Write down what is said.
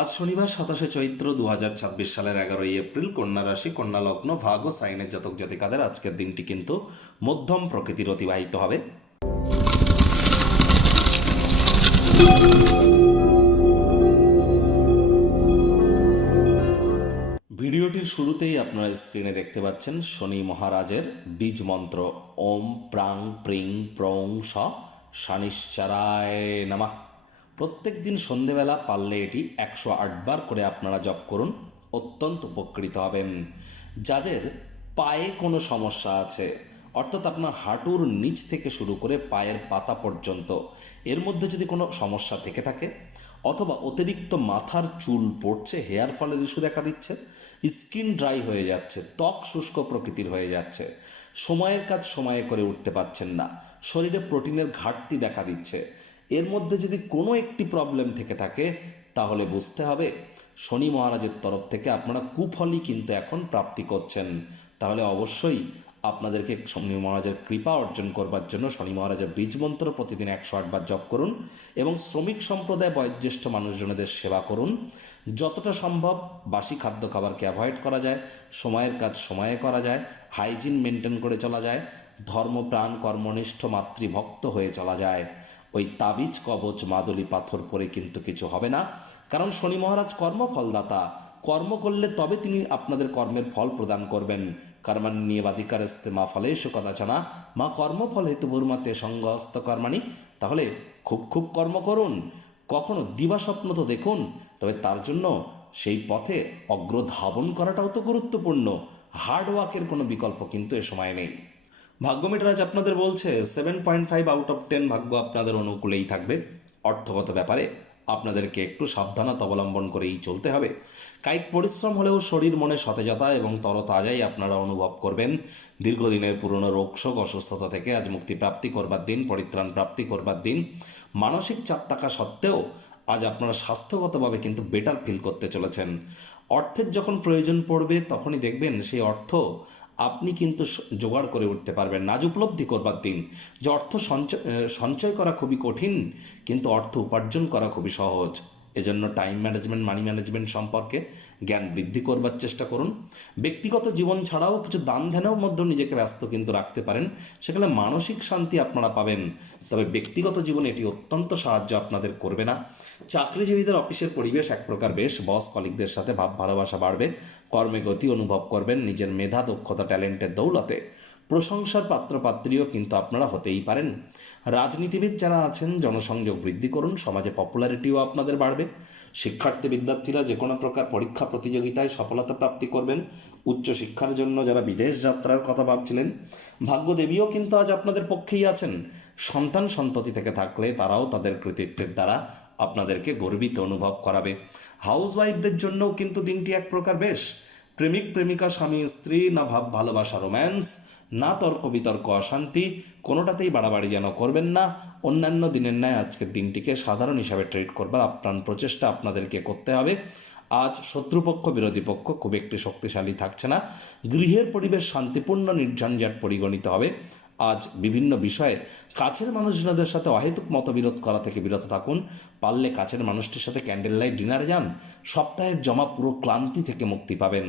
আজ শনিবার 27 চৈত্র 2026 সালের 11 এপ্রিল, কন্যা রাশি, কন্যা লগ্ন, ভাগ ও সাইনের জাতক জাতিকাদের আজকের দিনটি কিন্তু মধ্যম প্রকৃতির অতিবাহিত হবে। ভিডিওটির শুরুতেই আপনারা স্ক্রিনে দেখতে পাচ্ছেন শনি মহারাজের বীজ মন্ত্র ওম প্রাং প্রিং প্রং স শানিশ্চারায় নমঃ। প্রত্যেক দিন সন্ধেবেলা পারলে এটি 108 বার করে আপনারা জপ করুন, অত্যন্ত উপকৃত হবেন। যাদের পায়ে কোনো সমস্যা আছে, অর্থাৎ আপনার হাঁটুর নিচ থেকে শুরু করে পায়ের পাতা পর্যন্ত এর মধ্যে যদি কোনো সমস্যা থেকে থাকে, অথবা অতিরিক্ত মাথার চুল পড়ছে, হেয়ার ফলের ইস্যু দেখা দিচ্ছে, স্কিন ড্রাই হয়ে যাচ্ছে, ত্বক শুষ্ক প্রকৃতির হয়ে যাচ্ছে, সময়ের কাজ সময়ে করে উঠতে পারছেন না, শরীরে প্রোটিনের ঘাটতি দেখা দিচ্ছে, এর মধ্যে যদি কোনো একটি প্রবলেম থেকে থাকে, তাহলে বুঝতে হবে শনি মহারাজের তরফ থেকে আপনারা কুফলই কিন্তু এখন প্রাপ্তি করছেন। তাহলে অবশ্যই আপনাদেরকে শনি মহারাজের কৃপা অর্জন করবার জন্য শনি মহারাজের বীজ মন্ত্র প্রতিদিন 108 বার জপ করুন এবং শ্রমিক সম্প্রদায় বয়োজ্যেষ্ঠ মানুষজনদের সেবা করুন। যতটা সম্ভব বাসি খাদ্য খাবারকে অ্যাভয়েড করা যায়, সময়ের কাজ সময়ে করা যায়, হাইজিন মেনটেন করে চলা যায়, ধর্মপ্রাণ কর্মনিষ্ঠ মাতৃভক্ত হয়ে চলা যায়। ওই তাবিজ কবচ মাদুলি পাথর পরে কিন্তু কিছু হবে না, কারণ শনি মহারাজ কর্মফলদাতা। কর্ম করলে তবে তিনি আপনাদের কর্মের ফল প্রদান করবেন। কর্মান্যেবাধিকারস্তে মা ফলেষু কদাচন মা কর্মফল হেতু ভূর্মাতে সঙ্গহস্ত কর্মাণি। তাহলে খুব খুব কর্ম করুন, কখনো দিবাস্বপ্ন তো দেখুন, তবে তার জন্য সেই পথে অগ্রধাবন করাটাও তো গুরুত্বপূর্ণ। হার্ডওয়ার্কের কোনো বিকল্প কিন্তু এ সময় নেই। ভাগ্য মিটার আজ আপনাদের বলছে 7.5 আউট অফ 10 ভাগ্য আপনাদের অনুকূলেই থাকবে। অর্থগত ব্যাপারে আপনাদেরকে একটু সাবধানতা অবলম্বন করেই চলতে হবে। কায়িক পরিশ্রম হলেও শরীর মনে সতেজতা এবং তরতাজাই আপনারা অনুভব করবেন। দীর্ঘদিনের পুরনো রোগশোক অসুস্থতা থেকে আজ মুক্তি প্রাপ্তি করবার দিন, পরিত্রাণ প্রাপ্তি করবার দিন। মানসিক চাপ থাকা সত্ত্বেও আজ আপনারা স্বাস্থ্যগতভাবে কিন্তু বেটার ফিল করতে চলেছেন। অর্থের যখন প্রয়োজন পড়বে তখনই দেখবেন সেই অর্থ আপনি কিন্তু জোগাড় করে উঠতে পারবেন না। আজ উপলব্ধি করবার দিন যে অর্থ সঞ্চয় করা খুবই কঠিন, কিন্তু অর্থ উপার্জন করা খুবই সহজ। এজন্য টাইম ম্যানেজমেন্ট, মানি ম্যানেজমেন্ট সম্পর্কে জ্ঞান বৃদ্ধি করবার চেষ্টা করুন। ব্যক্তিগত জীবন ছাড়াও কিছু দান ধ্যানের মধ্যে নিজেকে ব্যস্ত কিন্তু রাখতে পারেন, সেখানে মানসিক শান্তি আপনারা পাবেন। তবে ব্যক্তিগত জীবনে এটি অত্যন্ত সাহায্য আপনাদের করবে না। চাকরিজীবীদের অফিসের পরিবেশ এক প্রকার বেশ, বস কলিগদের সাথে ভাব ভালোবাসা বাড়বে, কর্মে গতি অনুভব করবেন, নিজের মেধা দক্ষতা ট্যালেন্টের দৌলতে প্রশংসার পাত্রপাত্রীও কিন্তু আপনারা হতেই পারেন। রাজনীতিবিদ যারা আছেন জনসংযোগ বৃদ্ধি করুন, সমাজে পপুলারিটিও আপনাদের বাড়বে। শিক্ষার্থী বিদ্যার্থীরা যে কোনো প্রকার পরীক্ষা প্রতিযোগিতায় সফলতা প্রাপ্তি করবেন। উচ্চশিক্ষার জন্য যারা বিদেশ যাত্রার কথা ভাবছিলেন, ভাগ্যদেবীও কিন্তু আজ আপনাদের পক্ষেই আছেন। সন্তান সন্ততি থেকে থাকলে তারাও তাদের কৃতিত্বের দ্বারা আপনাদেরকে গর্বিত অনুভব করাবে। হাউসওয়াইফদের জন্যও কিন্তু দিনটি এক প্রকার বেশ। প্রেমিক প্রেমিকা স্বামী স্ত্রী, না ভাব ভালোবাসা রোম্যান্স, না তর্ক বিতর্ক অশান্তি, কোনোটাতেই বাড়াবাড়ি যেন করবেন না। অন্যান্য দিনের ন্যায় আজকের দিনটিকে সাধারণ হিসাবে ট্রিট করবার আপ্রাণ প্রচেষ্টা আপনাদেরকে করতে হবে। আজ শত্রুপক্ষ বিরোধী পক্ষ খুব একটি শক্তিশালী থাকছে না। গৃহের পরিবেশ শান্তিপূর্ণ নির্ঝঞ্ঝাট পরিগণিত হবে। আজ বিভিন্ন বিষয়ে কাছের মানুষজনদের সাথে অহেতুক মতবিরোধ করা থেকে বিরত থাকুন। পারলে কাছের মানুষটির সাথে ক্যান্ডেল লাইট ডিনারে যান। সপ্তাহের জমা পুরো ক্লান্তি থেকে মুক্তি পাবেন।